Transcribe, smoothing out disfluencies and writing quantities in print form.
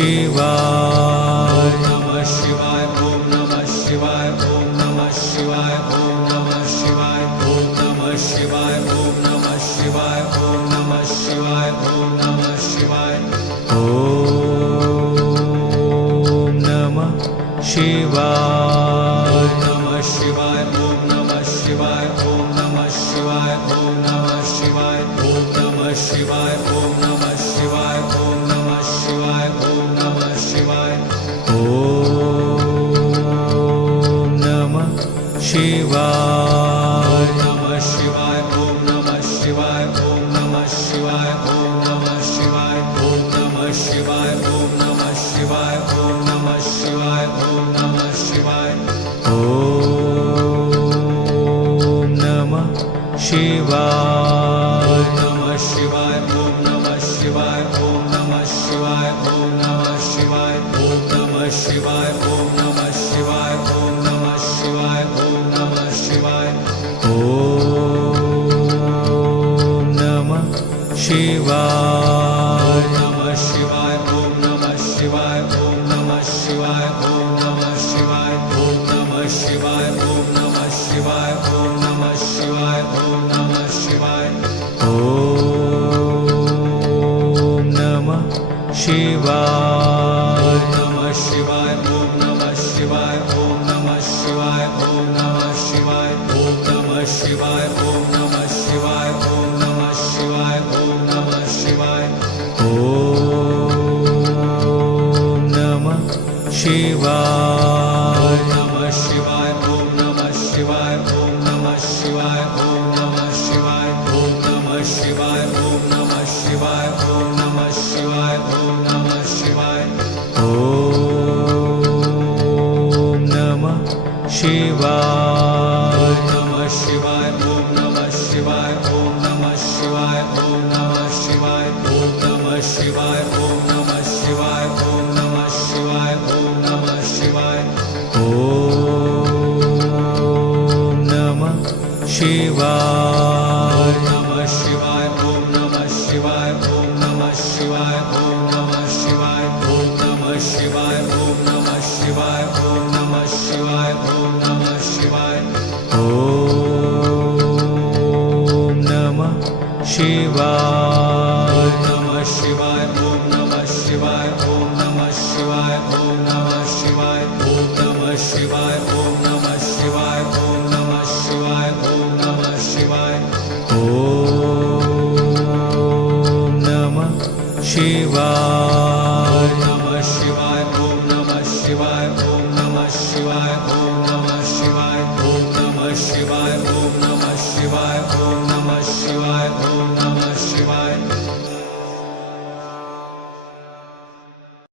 शिवाय नमः शिवाय ओम नमः शिवाय ओम नमः शिवाय ओम नमः शिवाय ओम नमः शिवाय ओम नमः शिवाय ओम नमः शिवाय ओम नमः शिवाय ओम नमः शिवाय नमः शिवाय ओम नमः शिवाय ओम नमः शिवाय ओम नमः शिवाय ओम नमः शिवाय ओम नमः शिवाय ओम नमः शिवाय ओम नमः शिवाय ओम नमः शिवाय नमः शिवाय ओम नमः शिवाय ओम नमः शिवाय ओम नमः शिवाय ओम नमः शिवाय ओम नमः शिवाय ओम नमः शिवाय ओम नमः शिवाय ओम नमः शिवाय नमः शिवाय ओम नमः शिवाय ओम नमः शिवाय ओम नमः शिवाय ओम नमः शिवाय ओम नमः शिवाय ओम नमः शिवाय ओम नमः शिवाय ओम नमः शिवाय नमः शिवाय ओम नमः शिवाय ओम नमः शिवाय ओम नमः शिवाय ओम नमः शिवाय ओम नमः शिवाय ओम नमः शिवाय ओम नमः शिवाय ओम नमः शिवाय नमः शिवाय ओम नमः शिवाय ओम नमः शिवाय ओम नमः शिवाय ओम नमः शिवाय ओम नमः शिवाय ओम नमः शिवाय ओम नमः शिवाय ओम नमः शिवाय नमः शिवाय ओम नमः शिवाय ओम नमः शिवाय ओम नमः शिवाय ओम नमः शिवाय ओम नमः शिवाय ओम नमः शिवाय ओम नमः शिवाय ओम नमः शिवाय नमः शिवाय ओम नमः शिवाय ओम नमः शिवाय ओम नमः शिवाय ओम नमः शिवाय ओम नमः शिवाय ओम नमः शिवाय ओम नमः शिवाय ओम नमः शिवाय नमः शिवाय ओम नमः शिवाय ओम नमः शिवाय ओम नमः शिवाय ओम नमः शिवाय ओम नमः शिवाय ओम नमः शिवाय ओम नमः शिवाय ओम नमः शिवाय नमः शिवाय ओम नमः शिवाय ओम नमः शिवाय ओम नमः शिवाय ओम नमः शिवाय ओम नमः शिवाय ओम नमः शिवाय ओम नमः शिवाय ओम नमः शिवाय नमः शिवाय ओम नमः शिवाय ओम नमः शिवाय